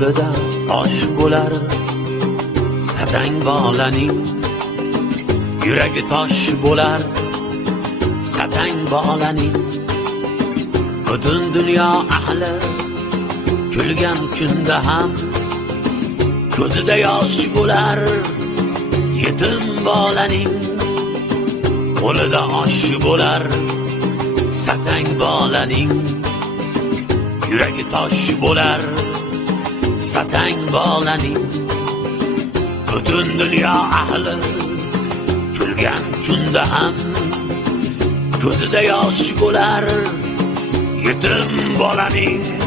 qo'lida osh bo'lar satang bolaning, yuragi tosh bo'lar satang bolaning. Butun dunyo ahli kulgan kunda ham ko'zida yosh bo'lar yetim bolaning. Qo'lida osh bo'lar satang bolaning, yuragi tosh bo'lar satang bolaning. Butun dunyo ahli kulgan kunda ham ko'zida yosh bo'lar yetim bolaning.